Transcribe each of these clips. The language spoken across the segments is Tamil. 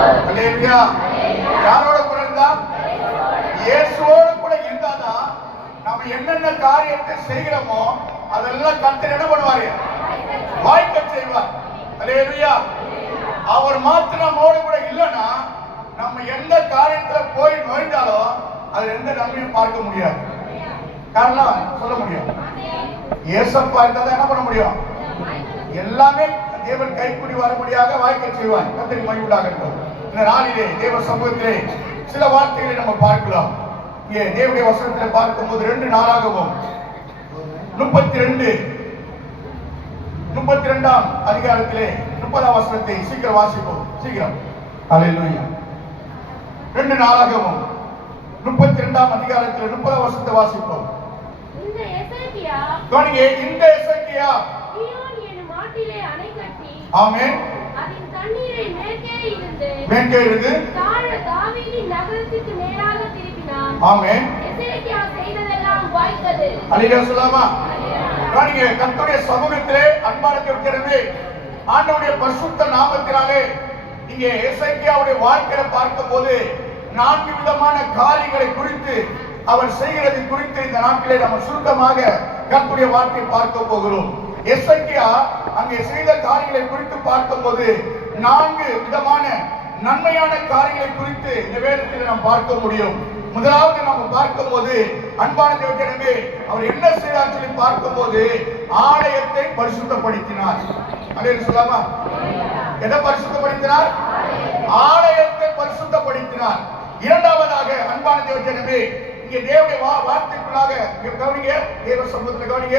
அல்லேலூயா. யாரோட கூட இருந்தா? இயேசுவோட கூட இருந்தாதான் நம்ம என்னென்ன காரியத்தை செய்கிறோமோ அதெல்லாம் கர்த்தர் என்ன பண்ணுவாரு? வாய்க்க செய்வார். அல்லேலூயா. அவர் மாத்திரம் நம்மோடு கூட இல்லைன்னா நம்ம எந்த காரியத்துல போய் நுழைந்தாலும் அது எந்த நன்மையும் பார்க்க முடியாது. காரணம் சொல்ல முடியும். ஏசப்பா இருந்தாதான் என்ன பண்ண முடியும்? எல்லாமே தேவன் கைக்கூடி வரும்படியாக வாய்க்க செய்வார். கர்த்தருக்கு மகிமையுண்டாகட்டும். இந்த நாளிலே தேவ சமூகத்திலே சில வார்த்தைகளை நம்ம பார்க்கலாம். இங்கே தேவனுடைய வசனத்தில் பார்க்கும்போது 2 நாளாகவும் 32ஆம் அதிகாரத்திலே 30ஆம் வசனத்தை சீக்கிரம் வாசிப்போம். சீக்கிரம். அல்லேலூயா. 2 நாளாகவும் 32ஆம் அதிகாரத்தில் 30ஆம் வசனத்தை வாசிப்போம். இந்த எசேக்கியா கியோன் என்னும் மாட்டிலே அணை கட்டி, ஆமென், அதின் தண்ணீரை மேற்கே இருந்து தாழ தாவீதின் நகரத்துக்கு நேராக திருப்பினான். ஆமென். எசேக்கியா செய்ததெல்லாம் வாய்த்தது. அல்லேலூயா சொல்லாமா? கவனிங்க, கர்த்தருடைய சமூகத்திலே அன்பான தேவனே, ஆண்டவருடைய பரிசுத்த நாமத்தினாலே இங்கே எசேக்கியாவுடைய வாழ்க்கையை பார்க்கும்போது 4 விதமான காரியங்களை குறித்து அவர் செய்கிறது குறித்து இந்த நாட்களிலே நம்ம சுருக்கமாக கர்த்தருடைய வார்த்தையை பார்க்க போகிறோம். எசேக்கியா அங்கே செய்த காரியங்களை குறித்து பார்க்கும்போது 4 விதமான நன்மையான காரியங்களை குறித்து இந்த வேதத்தில் நாம் பார்க்க முடியும். முதலாவது நாம் பார்க்கும்போது அன்பான தேவனே, அவர் என்ன செய்தார் சொல்லி பார்க்கும்போது ஆலயத்தை பரிசுத்தப்படுத்தினார். அல்லேலூயா சொல்லாமா? எதை பரிசுத்தப்படுத்தினார்? ஆலயத்தை பரிசுத்தப்படுத்தினார். இரண்டாவதாக அன்பான தேவனே, இங்கே தேவனுடைய வார்த்தைக்குள்ளாக கவனிங்க, தேவ சமூகத்தில் கவனிங்க,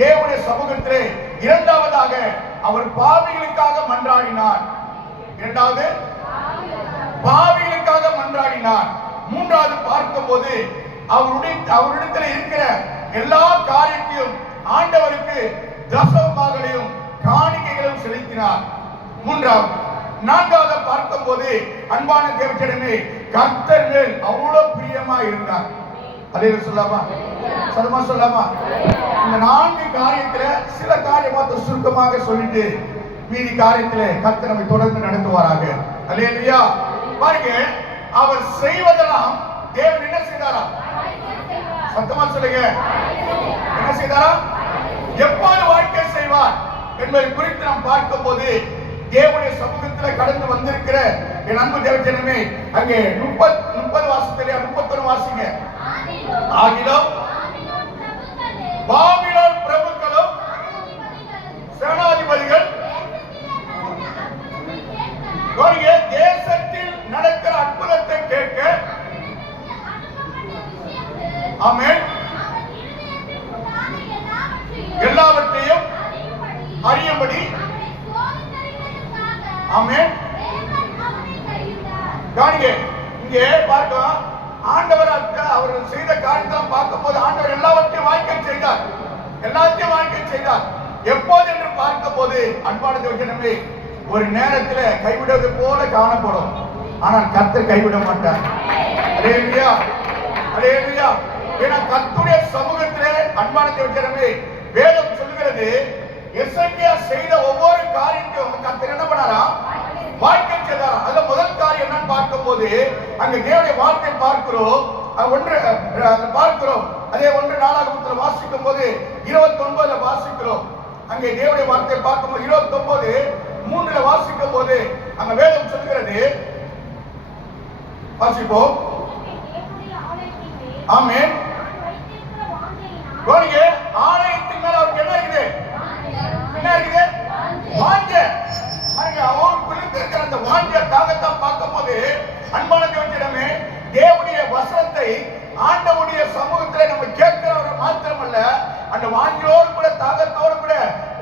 தேவனுடைய சமூகத்திலே இரண்டாவதாக அவர் பாவிகளுக்காக மன்றாடினார். இரண்டாவது பாவிகளுக்காக மன்றாடினார். மூன்றாவது பார்க்கும்போது அவரிடத்தில் இருக்கிற எல்லா காரியத்தையும் ஆண்டவருக்கு தசமங்களையும் காணிக்கைகளும் செலுத்தினார். மூன்றாவது. நான்காவது பார்க்கும்போது அன்பான தேவனே, கர்த்தர் மேல் அவ்வளவு பிரியமா இருந்தார். அல்லேலூயா சொல்லாமா? சத்தமா சொல்லாமா? இந்த 4 காரியத்துல சில காரியத்தை சுருக்கமாக சொல்லிட்டு மீதி காரியத்திலே கர்த்தர் நம்மை தொடர்ந்து நடத்துவாராக. அல்லேலூயா. பாருங்க, அவர் செய்வதெல்லாம் தேவன் என்ன செய்தாரா? சத்தமா சொல்லுங்க. என்ன செய்தாரா? எப்போது வாழ்க்கை செய்வார் என்பதை குறித்து நாம் பார்க்கும்போது தேவனுடைய சமூகத்தில் கடந்து வந்திருக்கிற என் அன்பு தேவஜனமே, அங்கே 30 வாசத்திலே 31 வாசிங்க. ஆகிலும் பாபிலோன் பிரபுக்களும் சேனாதிபதிகள் தேசத்தில் நடக்கிற அற்புதத்தை கேட்க, ஆமென், எல்லாவற்றையும் அறியும்படி, ஆமென். கவனிங்க, இங்கே பார்க்கலாம், ஆண்டவர் அவர்கள் செய்த காரியத்தை பார்க்கும்போது ஆண்டவர் எல்லாவற்றையும் வாழ்க்கை செய்தார். எல்லாத்தையும் வாழ்க்கை செய்தார். எப்போது என்று பார்க்கும்போது அன்பான தேவனே, ஒரு நேரத்தில் கைவிடுவது போல காணப்படும், ஆனால் கர்த்தர் கைவிட மாட்டார். அல்லேலூயா. அல்லேலூயா. ஏன்னா கர்த்தருடைய சமூகத்திலே அன்பான தேவனே, வேதம் சொல்கிறது எசேக்கியா செய்த ஒவ்வொரு காரியத்தையும் கர்த்தர் என்ன பண்ணாரா? வாழ்க்கை செய்தார். அதுல முதல் காரியம் என்னன்னு பார்க்கும்போது அங்க தேவனுடைய வார்த்தை பார்க்கிறோம். பார்க்கிறோம். அதே 1 நாளாகமத்தில் வாசிக்கும் போது 29 வாசிக்கிறோம். அங்கே தேவனுடைய வார்த்தை பார்க்கும்போது 29:3 வாசிக்கும் போது அங்க வேதம் சொல்கிறது, வாசிப்போம். ஆமென். ஆலயத்தின் மேல அவருக்கு என்ன இருக்குது? என்ன இருக்குது? வாஞ்சை. அவருக்குள்ள இருக்கிற அந்த வாஞ்சை தாகத்தான் பார்க்கும்போது அன்பான தேவனிடமே, தேவனுடைய வசனத்தை ஆண்டவருடைய சமூகத்தில் நம்ம கேட்கிறவர் மாத்திரமல்ல, அந்த வாஞ்சையோடு கூட தாகத்தோடு கூட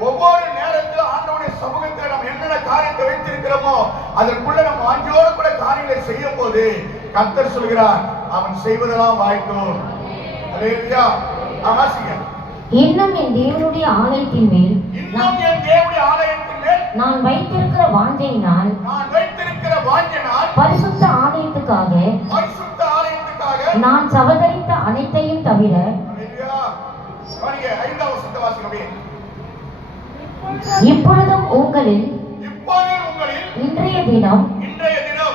ஒவ்வொரு நேரத்திலும் ஆண்டவருடைய சமூகத்தில் நம்ம என்னென்ன காரியத்தை வைத்திருக்கிறோமோ அதற்குள்ள நம்ம வாஞ்சையோடு கூட காரியங்களை செய்யும் போது கர்த்தர் சொல்கிறார், அவன் செய்வதெல்லாம் வாய்க்கும். அல்லேலூயா. ஆமாசிங்க. இன்னும் என் தேவனுடைய ஆலயத்தின் மேல் நான் வைத்திருக்கிற வாஞ்சையினால் பரிசுத்த ஆலயத்துக்காக நான் சவதரித்த அனைத்தையும் தவிர இப்பொழுதும் உங்களில் இன்றைய தினம்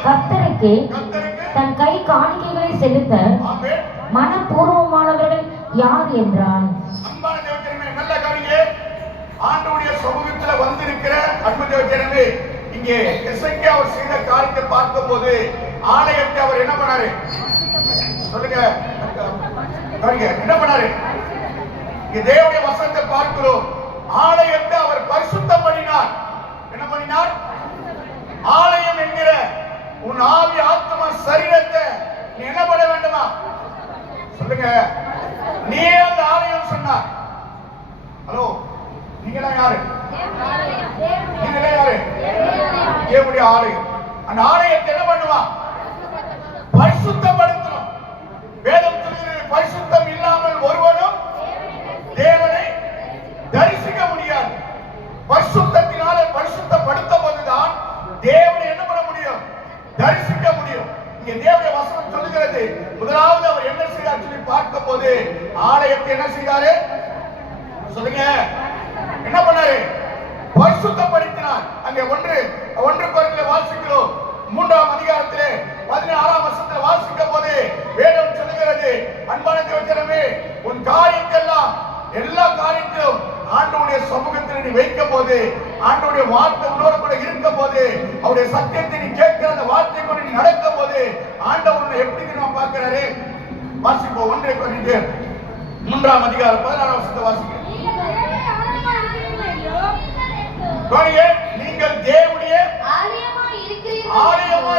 கர்த்தருக்கு கர்த்தருக்கு தன் கை காணிக்கைகளை செலுத்த ஆமென் மனப்பூர்வமானவர்கள் யார் என்றான். அன்பான தேவஜனமே, நல்ல கவியே, ஆண்டவருடைய சமூகத்துல வந்திருக்கிற அன்பு தேவஜனமே, இங்கே எசேக்கியா அவர் செய்த காரியத்தை பார்க்கும்போது ஆலயத்தை அவர் என்ன பண்ணாரு சொல்லுங்க, கவிங்க என்ன பண்ணாரு? இங்க தேவனுடைய வசனத்தை பார்க்கிறோம். ஆலயத்தை அவர் பரிசுத்தம் பண்ணினார். என்ன பண்ணினார்? ஆலயம் என்கிற உன் ஆவி ஆத்மா சரீரத்தை நீ என்ன பண்ண வேண்டுமா? சொல்லுங்க, நீ அந்த ஆலயம் சொன்னார். ஹலோ, நீங்களா யாரு? நீங்களா யாரு? தேவனுடைய ஆலயம். அந்த ஆலயத்தை என்ன பண்ணுவா? பரிசுத்தப்படுத்தணும். வேதம் சொல்கிறது, பரிசுத்தம் இல்லாமல் ஒருவனும் தேவனை தரிசிக்க முடியாது. பரிசுத்தத்தினாலே பரிசுத்தப்படுத்தும் போதுதான் தேவனை என்ன பண்ண முடியும்? தரிசிக்க முடியும். இங்கே தேவனுடைய வசனம் சொல்லுகிறது, முதலாவது அவர் என்ன செய்தார் சொல்லி பார்க்கும் போது ஆலயத்தை என்ன செய்தாரு? சொல்லுங்க, என்ன பண்ணாரு? பரிசுத்தப்படுத்தினார். அங்கே ஒன்று கொரிந்தியர் வாசிக்கிறோம், 3ஆம் அதிகாரத்திலே 16ஆம் வசனத்தில் வாசிக்கும் போது வேதம் சொல்லுகிறது, அன்பான தேவஜனமே, உன் காரியத்தெல்லாம் எல்லா காரியத்திலும் ஆண்டவருடைய சமூகத்தில் நீ வைக்கும் போது, ஆண்டவருடைய வார்த்தை உன்னோடு கூட இருக்கும் போது, அவருடைய சத்தியத்தை நீ கேட்கிற அந்த வார்த்தை கொண்டு நீ நடக்கும் போது ஆண்டவர் எப்படி நம்ம பார்க்கிறாரு? வாசிப்போம். 1 கொரிந்தியர் 3ஆம் அதிகாரம் 16ஆம் வசனத்தை வாசிக்கிறோம். நீங்கள் தேவனுடைய ஆலயமாய்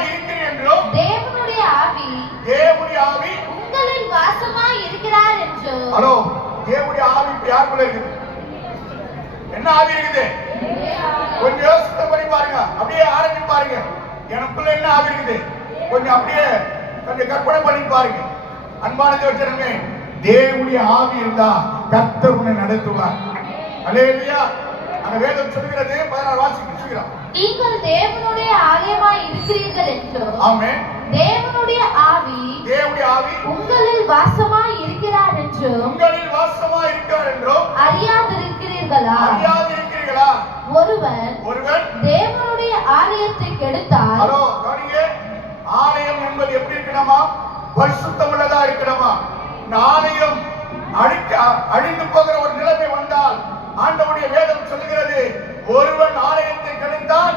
இருக்கிறீர்கள் என்றும் தேவனுடைய ஆவி உங்களில் வாசமாய் இருக்கிறார் என்றும். ஹலோ, தேவனுடைய ஆவி இப்ப யாருக்குள்ள இருக்குது? என்ன ஆவி இருக்குது? கொஞ்சம் யோசித்து பண்ணி பாருங்க. அப்படியே ஆரம்பி பாருங்க, எனக்குள்ள என்ன ஆவி இருக்குது? கொஞ்சம் அப்படியே கொஞ்சம் கற்பனை பண்ணி பாருங்க. அன்பான தேவஜனமே, தேவனுடைய ஆவி இருந்தா கர்த்தர் உன்னை நடத்துவார். அல்லேலூயா. அந்த வேதம் சொல்கிறது, 16 வாசிக்கிறோம். நீங்கள் தேவனுடைய ஆலயமாய் இருக்கிறீர்கள் என்றும் ஆமென். தேவனுடைய ஆவி உங்களில் வாசமாய் இருக்கிறார் என்றும் அறியாதிருக்கிறீர்களா? ஒருவன் தேவனுடைய ஆலயத்தை கெடுத்தால். ஹலோ, கவனிங்க, ஆலயம் என்பது எப்படி இருக்கணுமா? பரிசுத்தம் உள்ளதா இருக்கணுமா? இந்த ஆலயம் அழிந்து போகிற ஒரு நிலைமை வந்தால் ஆண்டவருடைய வேதம் சொல்லுகிறது, ஒருவன் ஆலயத்தை கெடுத்தால்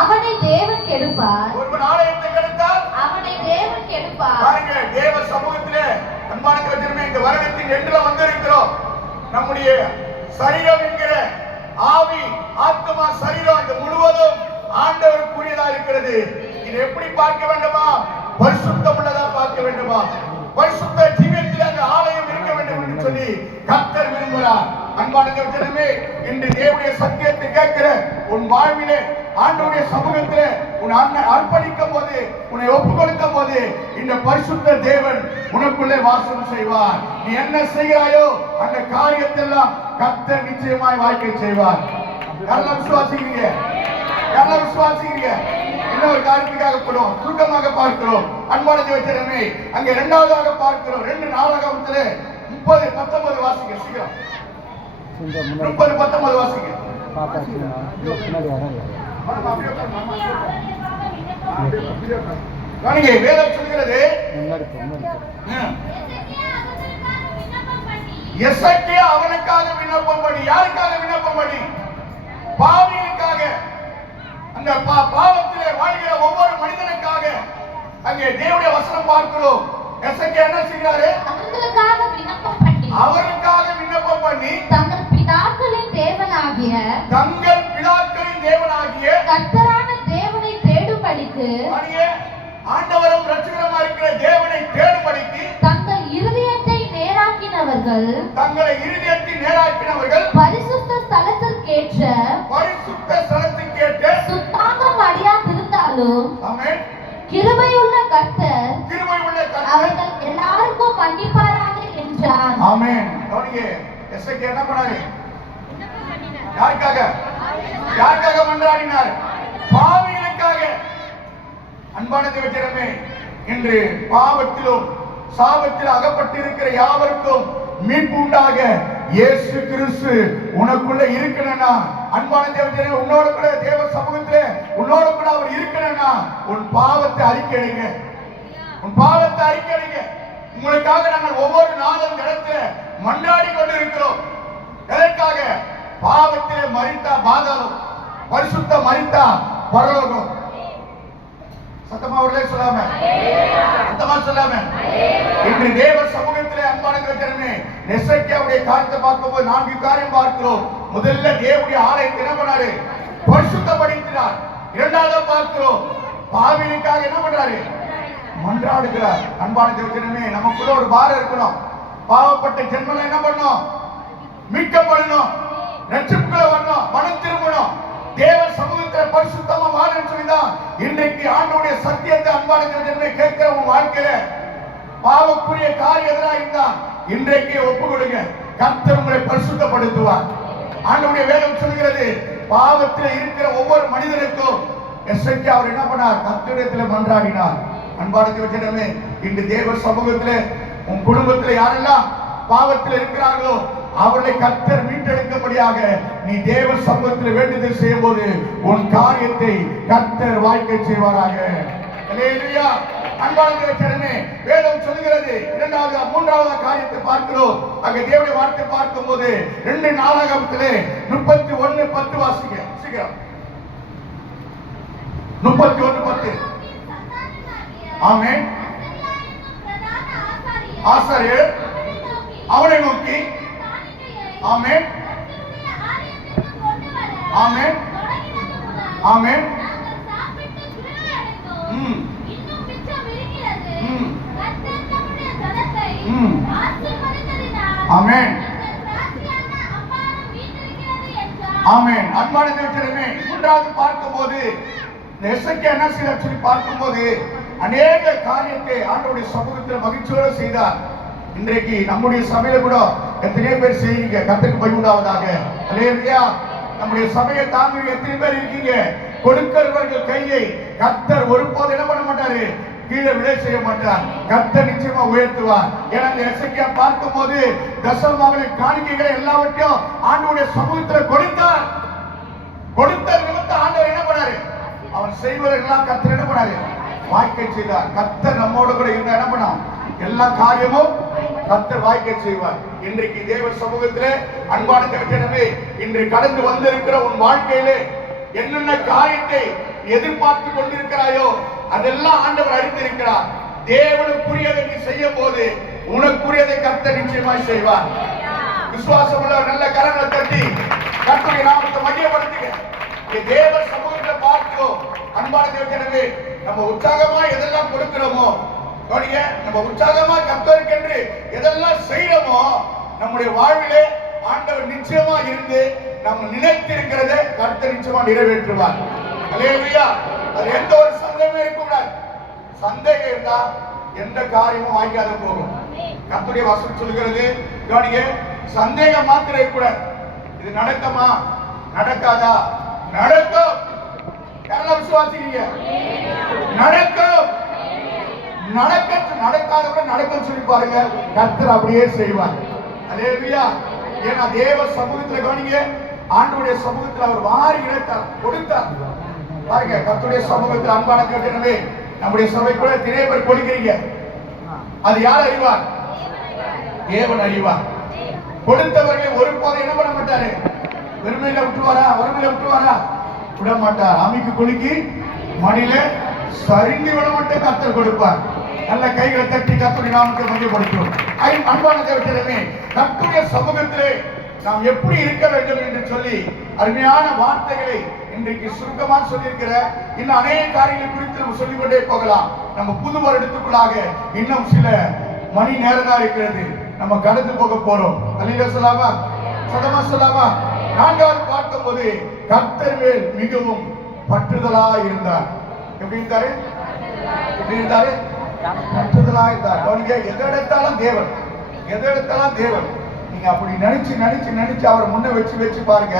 அவனை தேவன் கெடுப்பார். ஒருவன் ஆலயத்தை கெடுத்தால் அவனை தேவன் கெடுப்பார். பாருங்க, தேவ சமூகத்திலே அன்பான தேவஜனமே, இந்த வருடத்தின் எண்டுல வந்திருக்கிறோம். நம்முடைய சரீரம் என்கிற ஆவி ஆத்மா சரீரம் இது முழுவதும் ஆண்டவருக்குரியதா இருக்கிறது. இது எப்படி பார்க்க வேண்டுமா? பரிசுத்தம் உள்ளதா பார்க்க வேண்டுமா? பரிசுத்த ஜீவியத்தில் அந்த ஆலயம் இருக்க வேண்டும் என்று சொல்லி கர்த்தர் விரும்புகிறார். அன்பான தேவஜனமே, இன்று தேவனுடைய சத்தியத்தை கேட்கிற உன் வாழ்விலே ஆண்டவருடைய சமூகத்திலே உன் அர்ப்பணிக்கும் போது, உன்னை ஒப்புக் கொடுக்கும் போது இந்த பரிசுத்த தேவன் உனக்குள்ளே வாசம் செய்வார். நீ என்ன செய்கிறாயோ அந்த காரியத்தெல்லாம் கர்த்தர் நிச்சயமாய் வாழ்க்கை செய்வார். யாரெல்லாம் விசுவாசிக்கிறீங்க? யாரெல்லாம் விசுவாசிக்கிறீங்க? இன்னொரு காரியத்துக்காக போறோம், சுருக்கமாக பார்க்கிறோம். அன்பான தேவஜனமே, அங்கே 2வதாக பார்க்கிறோம். 2 நாளாகமத்திலே 30:19 வாசிங்க. சீக்கிரம் 30:19 வாசிங்க. வேதம் சொல்கிறது, எசேக்கியா அவனுக்காக விண்ணப்பம் பண்ணி. யாருக்காக விண்ணப்பம் பண்ணி? பாவிகளுக்காக. அந்த பாவத்திலே வாழ்கிற ஒவ்வொரு மனிதனுக்காக அங்கே தேவனுடைய வசனம் பார்க்கிறோம். எசேக்கியா என்ன செய்கிறாரு? அவர்களுக்காக விண்ணப்பம் பண்ணி தங்கள் பிதாக்களின் தேவனாகிய கர்த்தரான தேவனை தேடும்படிக்கு, ஆண்டவரும் இரட்சகருமா இருக்கிற தேவனை தேடும்படிக்கு தங்கள் இருதயத்தை நேராக்கினவர்கள் பரிசுத்த ஸ்தலத்திற்கேற்ற சுத்தாங்கம் அடையாதிருந்தாலும் கிருபையுள்ள கர்த்தர் அவர்கள் எல்லாருக்கும் மன்னிப்பாராக என்றார். ஆமென். கவனிங்க, எசேக்கியா என்ன பண்ணாரு? யாருக்காக மன்றாடினார்? பாவிகளுக்காக. அன்பான தேவஜனமே, இன்று பாவத்திலும் சாபத்தில் அகப்பட்டிருக்கிற யாவருக்கும் மீட்பு உண்டாக இயேசு கிறிஸ்து உனக்குள்ள இருக்கணும்னா அன்பான தேவனே, உன்னோடு கூட தேவ சமூகத்திலே உன்னோடு கூட அவர் இருக்கணும்னா உன் பாவத்தை அறிக்கையிடுங்க. உன் பாவத்தை அறிக்கையிடுங்க. உங்களுக்காக நாங்கள் ஒவ்வொரு நாளும் இடத்துல மன்றாடி கொண்டு இருக்கிறோம். எதற்காக? பாவத்திலே மரித்தா பாதாளம், பரிசுத்த மரித்தா பரலோகம். சத்தமா அவர்களே சொல்லாம, சத்தமா சொல்லாம. இன்று தேவ சமூகத்திலே அன்பான தேவனே, எசேக்கியாவுடைய காரியத்தை பார்க்கும்போது 4 காரியம் பார்க்கிறோம். முதல்ல தேவனுடைய ஆலயத்தை என்ன பண்ணாரு? பரிசுத்தப்படுத்தினார். இரண்டாவது பார்க்கிறோம், பாவிகளுக்காக என்ன பண்றாரு? மன்றாடுகிறார். அன்பான தேவனே, நமக்குள்ள ஒரு பாரம் இருக்கணும். பாவப்பட்ட ஜென்மம் என்ன பண்ணணும்? மீட்கப்படணும், ரட்சிப்புக்குள்ள வரணும், மனம் திரும்பணும், தேவ சமூகத்தில் பரிசுத்தமா வாழணும்னு சொல்லிதான் இன்றைக்கு ஆண்டவருடைய சத்தியத்தை அன்பான தேவனே கேட்கிற உங்க வாழ்க்கையில பாவக்குரிய காரியம் எதிராக இருந்தா இன்றைக்கு ஒப்பு கொடுங்க. கர்த்தர் உங்களை பரிசுத்தப்படுத்துவார். ஆண்டவருடைய வேதம் சொல்கிறது, பாவத்தில் இருக்கிற ஒவ்வொரு மனிதனுக்கும் எசேக்கியா அவர் என்ன பண்ணார்? கர்த்தரிடத்தில் மன்றாடினார். அன்பான தேவனே, இன்று தேவ சமூகத்திலே உன் குடும்பத்தில் யாரெல்லாம் பாவத்தில் இருக்கிறார்களோ அவர்களை கர்த்தர் மீட்டெடுக்கும்படியாக நீ தேவ சமூகத்தில் வேண்டுதல் செய்யும் போது உன் காரியத்தை கர்த்தர் வாய்க்க செய்வாராக. அல்லேலூயா. அன்பான தேவனே, வேதம் சொல்கிறது, இரண்டாவது மூன்றாவது காரியத்தை பார்க்கிறோம். அங்க தேவனுடைய வார்த்தை பார்க்கும்போது 2 நாளாகமத்திலே 31:10 வாசிங்க. சீக்கிரம் 31:10. ஆமென். ஆசாரியர் அவனை நோக்கி ஆமென் ஆமென் ஆமென் ஆமென் ஆமென். அன்பான தேவனே, மூன்றாவது பார்க்கும்போது எசேக்கியா என்ன செய்தார் சொல்லி பார்க்கும்போது அநேக காரியத்தை ஆண்டவருடைய சமூகத்தில் மகிழ்ச்சியோடு செய்தார். இன்றைக்கு நம்முடைய சபையில கூட எத்தனை பேர் செய்றீங்க? கர்த்தருக்கு பயமுண்டாவதாக. அல்லேலூயா. நம்முடைய சபையை தாங்கி எத்தனை பேர் இருக்கீங்க? கொடுக்கிறவர்கள் கையை கர்த்தர் ஒருபோது என்ன பண்ண மாட்டாரு? கீழே விலை செய்ய மாட்டார். கர்த்தர் நிச்சயமா உயர்த்துவார். ஏன்னா எசேக்கியா பார்க்கும்போது தசமங்களின் காணிக்கைகளை எல்லாவற்றையும் ஆண்டவருடைய சமூகத்தில் கொடுத்தார். கொடுத்த நிமித்தம் ஆண்டவர் என்ன பண்ணாரு? அவன் செய்வதெல்லாம் கர்த்தர் என்ன பண்ணாரு? வாய்க்கை செய்தார். கர்த்தர் நம்மோடு கூட இருந்தா என்ன பண்ணோம்? எல்லா காரியமும் கர்த்தர் வாய்க்கை செய்வார். இன்றைக்கு தேவ சமூகத்திலே அன்பான தேவனே, இன்று கடந்து வந்திருக்கிற உன் வாழ்க்கையிலே என்னென்ன காரியத்தை எதிர்பார்த்து கொண்டிருக்கிறாயோ அதெல்லாம் ஆண்டவர் அறிந்திருக்கிறார். தேவனுக்குரியதை நீ செய்யும் போது உனக்குரியதை கர்த்தர் நிச்சயமாய் செய்வார். விசுவாசம் உள்ள நல்ல கரங்களை தட்டி கர்த்தருடைய நாமத்தை மகிமைப்படுத்துங்க. தேவ சமூகத்தை பார்க்கிறோம். அன்பான தேவனே, நம்ம உற்சாகமா எதெல்லாம் கொடுக்கிறோமோ, நம்ம உற்சாகமா கர்த்தருக்கென்று எதெல்லாம் செய்யறோமோ நம்முடைய வாழ்விலே ஆண்டவர் நிச்சயமா இருந்து நம்ம நினைத்திருக்கிறதை கர்த்தர் நிச்சயமா நிறைவேற்றுவார். அல்லேலூயா. அது எந்த ஒரு சந்தேகமே இருக்கக்கூடாது. சந்தேகம் இருந்தா எந்த காரியமும் வாய்க்காத போகும். கர்த்தருடைய வசனம் சொல்கிறது, கவனிங்க, சந்தேகம் மாத்திரம் இருக்கக்கூடாது. இது நடக்குமா நடக்காதா? நடக்கும். யாரெல்லாம் விசுவாசிக்கிறீங்க? நடக்கும். நடக்காதவரை நடக்கும் சொல்லி பாருங்க, கர்த்தர் அப்படியே செய்வார். அல்லேலூயா. ஏன்னா தேவ சமூகத்துல கவனிங்க, ஆண்டவருடைய சமூகத்தில் அவர் வாரி இணைத்தார், கொடுத்தார். பாருங்க, கர்த்தருடைய சமூகத்தில் அன்பான தேவனே, நம்முடைய சபைக்குள்ள நிறைய பேர் கொடுக்கிறீங்க. அது யார் அறிவார்? தேவன் அறிவார். கொடுத்தவர்களை ஒருபோதும் என்ன பண்ண மாட்டாரு? வெறுமையில விட்டுவாரா? வறுமையில விட்டுவாரா? விட மாட்டார். அமைக்கு குலுக்கி மணில சரிந்து விட மட்டும் கர்த்தர் கொடுப்பார். நல்ல கைகளை தட்டி கர்த்தருடைய நாமத்தை மகிமைப்படுத்துவோம். அன்பான தேவனே, கர்த்தருடைய சமூகத்திலே நாம் எப்படி இருக்க வேண்டும் என்று சொல்லி அருமையான வார்த்தைகளை இன்றைக்கு சுருக்கமாக சொல்லியிருக்கிற இன்னும் அநேக காரியங்களை குறித்து நம்ம சொல்லிக்கொண்டே போகலாம். நம்ம புது வருடத்துக்குள்ளாக இன்னும் சில மணி நேரம் தான் இருக்கிறது. நம்ம கடந்து போக போறோம். அல்லேலூயா சொல்லாமா? சதமா சொல்லாமா? நான்காவது பார்க்கும்போது கர்த்தர் மேல் மிகவும் பற்றுதலா இருந்தார். எப்படி இருந்தாரு? எப்படி இருந்தாரு? பற்றுதலா இருந்தார். எதெடுத்தாலும் தேவன், எதெடுத்தாலும் தேவன். நீங்க அப்படி நினைச்சு நினைச்சு நினைச்சு அவர் முன்ன வச்சு பாருங்க.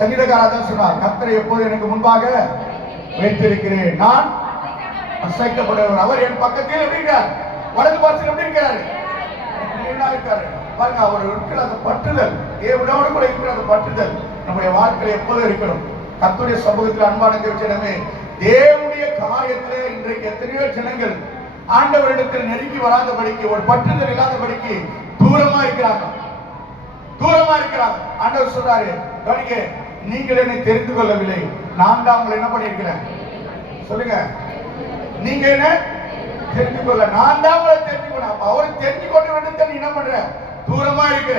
சங்கீதக்காரர் தான் சொன்னார், கர்த்தரை எப்போது எனக்கு முன்பாக வைத்திருக்கிறேன், நான் அசைக்கப்படுவர். அவர் என் பக்கத்தில் எப்படி இருக்கிறார்? வலது பாசத்தில் எப்படி இருக்கிறாரு? இருக்காரு பாருங்க. அவர் இருக்கிற அந்த பற்றுதல், தேவனோடு கூட இருக்கிற அந்த பற்றுதல் நம்முடைய வாழ்க்கையில எப்போதும் இருக்கணும். கர்த்தருடைய சமூகத்தில் அன்பான தேவஜனமே, தேவனுடைய காரியத்திலே இன்றைக்கு எத்தனையோ ஜனங்கள் ஆண்டவரிடத்தில் நெருங்கி வராதபடிக்கு, ஒரு பற்றுதல் இல்லாதபடிக்கு தூரமா இருக்கிறாங்க. ஆண்டவர் சொல்றாரு, கவனிங்க, நீங்கள் என்னை தெரிந்து கொள்ளவில்லை, நான் தான் உங்களை என்ன பண்ணியிருக்கிறேன் சொல்லுங்க. நீங்க என்ன தெரிந்து கொள்ள, நான் தான் உங்களை தெரிந்து கொள்ள. அவரை தெரிந்து கொண்ட வேண்டிய நீ என்ன பண்ற? தூரமா இருக்கிற,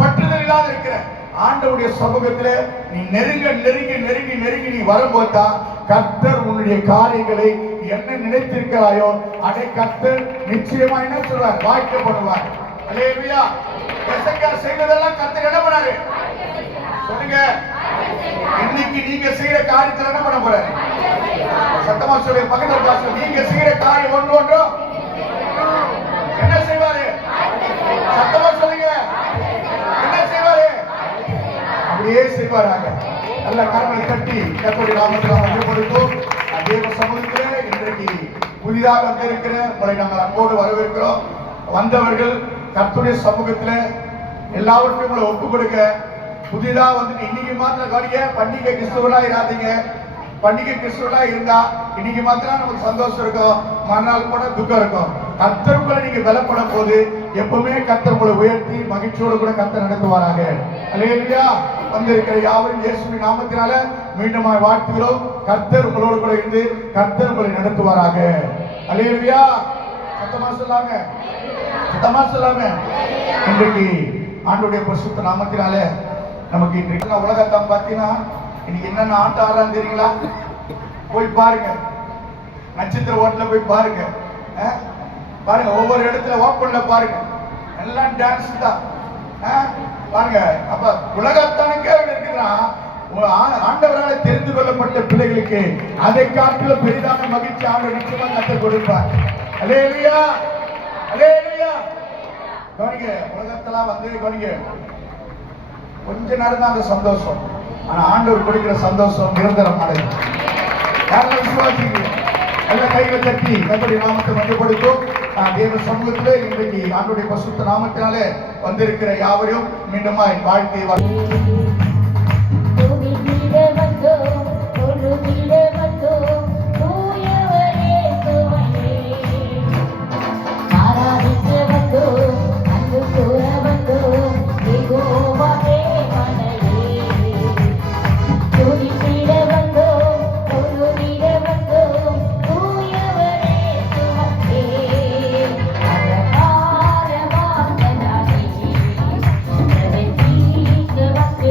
பற்றுதல் இல்லாத இருக்கிற. ஆண்டவருடைய சமூகத்துல நீ நெருங்கி நீ வரும்போது தான் கர்த்தர் உன்னுடைய காரியங்களை என்ன நினைத்திருக்கிறாயோ அதை கர்த்தர் நிச்சயமா என்ன சொல்வார்? வாய்க்க பண்ணுவார். அல்லேலூயா. எசேக்கியா செய்ததெல்லாம் கர்த்தர் என்ன பண்ணாரு சொல்லுங்க. இன்னைக்கு நீங்க செய்யற காரியத்துல என்ன பண்ண போறாரு? சத்தமா சொல்லுங்க. பக்கத்துல பாச, நீங்க செய்யற காரியம் ஒன்று என்ன செய்வாரு? சத்தமா சொல்லுங்க. என்ன செய்வாரு? அப்படியே செய்வாராங்க. நல்ல கரங்களை தட்டி கர்த்தருடைய நாமத்தில் மகிமைப்படுத்தும். தேவ சமூகத்திலே இன்றைக்கு புதிதாக வந்திருக்கிற உங்களை நாங்கள் அன்போடு வரவேற்கிறோம். வந்தவர்கள் கர்த்தருடைய சமூகத்தில் எல்லாவற்றையும் உங்களை ஒப்புக் கொடுக்க, புதிதாக வந்துட்டு இன்னைக்கு மாத்திரம் கவனிக்க, பண்டிகை கிறிஸ்துவனா இராதீங்க. பண்டிகை கிறிஸ்துவனா இருந்தா இன்னைக்கு மாத்திரம் நமக்கு சந்தோஷம் இருக்கும், மறுநாள் கூட துக்கம் இருக்கும். கர்த்தருக்குள்ள நீங்க பலப்படும் போது எப்பவுமே கர்த்தர் உங்களை உயர்த்தி மகிழ்ச்சியோடு கூட கர்த்தர் நடத்துவாராங்க. அல்லேலூயா. வந்திருக்கிற யாவரும் இயேசுவின் நாமத்தினால மீண்டும் வாழ்த்துகிறோம். கர்த்தர் உங்களோடு கூட இருந்து கர்த்தர் உங்களை நடத்துவாராக. அல்லேலூயா. சத்தமா சொல்லாங்க, சத்தமா சொல்லாங்க. இன்றைக்கு ஆண்டவருடைய பரிசுத்த நாமத்தினால நமக்கு இன்றைக்கு உலகத்தை பார்த்தீங்கன்னா இன்னைக்கு என்னென்ன ஆட்டம் ஆடுறான்னு தெரியுங்களா? போய் பாருங்க, நட்சத்திர ஓட்டல போய் பாருங்க. பாருங்க, ஒவ்வொரு இடத்துல ஓப்பன்ல பாருங்க, எல்லாம் டான்ஸ் தான். பாருங்க, அப்ப உலகத்தானுக்கே இருக்குன்னா ஆண்டவரால் தெரிந்து கொள்ளப்பட்ட பிள்ளைகளுக்கு அதை காட்டிலும் பெரிதான மகிழ்ச்சி ஆண்டவர் நிச்சயமா கற்றுக் கொடுப்பார். அல்லேலூயா, அல்லேலூயா. கவனிங்க, உலகத்தெல்லாம் வந்து கவனிங்க, கொஞ்ச நேரம் தான் அந்த சந்தோஷம். ஆனா ஆண்டவர் கொடுக்கிற சந்தோஷம் நிரந்தரமானது. யாரெல்லாம் விசுவாசிக்கிறீங்க? எல்லா கைகளை தட்டி கர்த்தருடைய நாமத்தை மகிமைப்படுத்தும். தேவ சமூகத்திலே இன்றைக்கு ஆண்டவருடைய பரிசுத்த நாமத்தினாலே வந்திருக்கிற யாவரையும் மீண்டுமாய் வாழ்க்கை Thank you.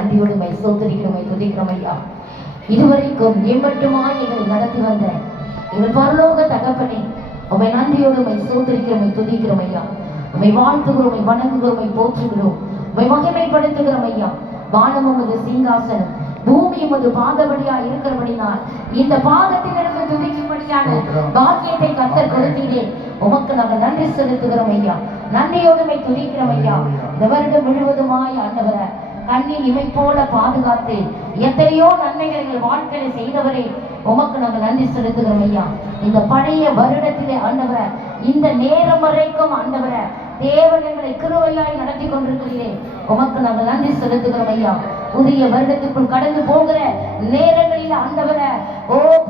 நன்றியோடு மை சோதரிக்கிறோமை துதிக்கிறோம் ஐயா. இதுவரைக்கும் எம்பட்டுமாய் எங்களை நடத்தி வந்த எங்கள் பரலோக தகப்பனே, உம்மை நன்றியோடு மை சோதரிக்கிறோமை துதிக்கிறோம் ஐயா. உம்மை வாழ்த்துகிறோமை, வணங்குகிறோமை, போற்றுகிறோம், உம்மை மகிமைப்படுத்துகிறோம் ஐயா. வானம் உமது சிங்காசனம், பூமி உமது பாதபடியா இருக்கிறபடினால் இந்த பாதத்திலிருந்து துதிக்கும்படியான பாக்கியத்தை கர்த்தர் கொடுத்தீரே, உமக்கு நாங்கள் நன்றி செலுத்துகிறோம் ஐயா. நன்றியோடுமை துதிக்கிறோம் ஐயா. இந்த வருடம் முழுவதுமாய் ஆண்டவரை கண்ணின் இமை போல பாதுகாத்து எத்தனையோ நன்மைகள் எங்கள் வாழ்க்கையில செய்தவரே, உமக்கு நாங்கள் நன்றி செலுத்துகிறோம் ஐயா. இந்த பழைய வருடத்திலே ஆண்டவரை இந்த நேரம் வரைக்கும் ஆண்டவரை தேவன் எங்களை கிருபையாய் நடத்தி கொண்டிருக்கிறீரே, உமக்கு நாங்கள் நன்றி செலுத்துகிறோம் ஐயா. புதிய வருடத்துக்குள் கடந்து போகிற நேரங்களில் ஆண்டவரை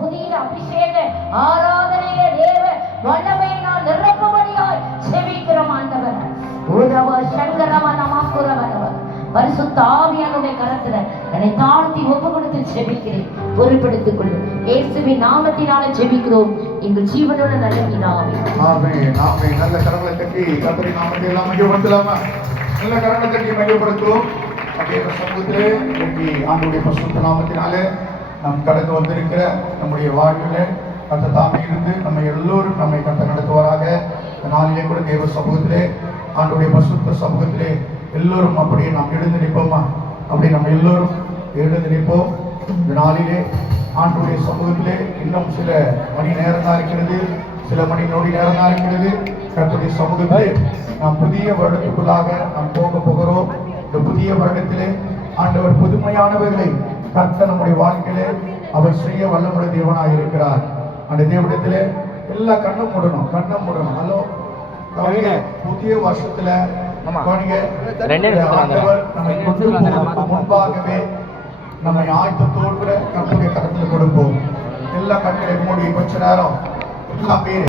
புதிய அபிஷேக ஆராதனையில தேவ வல்லமையினால் நிரப்பும்படியாய் செபிக்கிறோம் ஆண்டவரை. உழவ சங்கரவனமாக்குறவனவர் பரிசுத்த ஆவியானுடைய கரத்துல என்னை தாழ்த்தி ஒப்பு கொடுத்து செபிக்கிறேன். பொறுப்பெடுத்துக் கொள்ளும் இயேசுவின் நாமத்தினால செபிக்கிறோம் எங்கள் ஜீவனோட நல்ல பிதாவே. ஆமென் ஆமென். நல்ல கரங்களை தட்டி கர்த்தரின் நாமத்தை எல்லாம் மையப்படுத்தலாமா? நல்ல கரங்களை தட்டி மையப்படுத்துவோம். அதே சமூகத்திலே இன்னைக்கு ஆண்டவருடைய பரிசுத்த நாமத்தினாலே நாம் கடந்து வந்திருக்கிற நம்முடைய வாழ்வில் கர்த்தர் தாமே இருந்து நம்ம எல்லோரும் நம்மை கர்த்தர் நடத்துவாராக. இந்த நாளிலே கூட தேவ சமூகத்திலே ஆண்டவருடைய பரிசுத்த சமூகத்திலே எல்லோரும் அப்படியே நாம் எழுந்து நிற்போமா? அப்படி நம்ம எல்லோரும் எழுந்து நிற்போம். இந்த நாளிலே ஆண்டவருடைய சமூகத்திலே இன்னும் சில மணி நேரம் தான் இருக்கிறது, சில மணி நொடி நேரம் தான் இருக்கிறது. கர்த்தருடைய சமூகத்திலே நாம் புதிய வருடத்துக்குள்ளாக நாம் போகிறோம். இந்த புதிய வருடத்திலே ஆண்டவர் புதுமையானவர்களை கர்த்தர் நம்முடைய வாழ்க்கையிலே அவர் செய்ய வல்லமுள்ள தேவனாக இருக்கிறார். அந்த தேவனிடத்திலே எல்லா கண்ணும் மூடணும். ஹலோ, புதிய வருஷத்துல ஆண்டவர் நம்மை கொண்டு போவதற்கு முன்பாகவே நம்மை ஆயத்தத்தோடு கூட கர்த்தருடைய கரத்தில் கொடுப்போம். எல்லா கண்களை மூடி கொஞ்ச நேரம் எல்லா பேர்